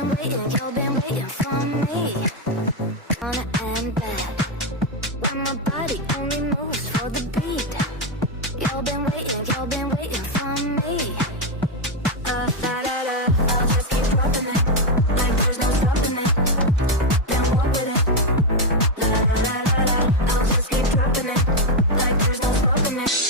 you've been waiting for me. Wanna end bad when my body only moves for the beat. You've been waiting for me. Da da da, I'll just keep dropping it like there's no stopping it. Then walk with it. La la la la, I'll just keep dropping it like there's no stopping it.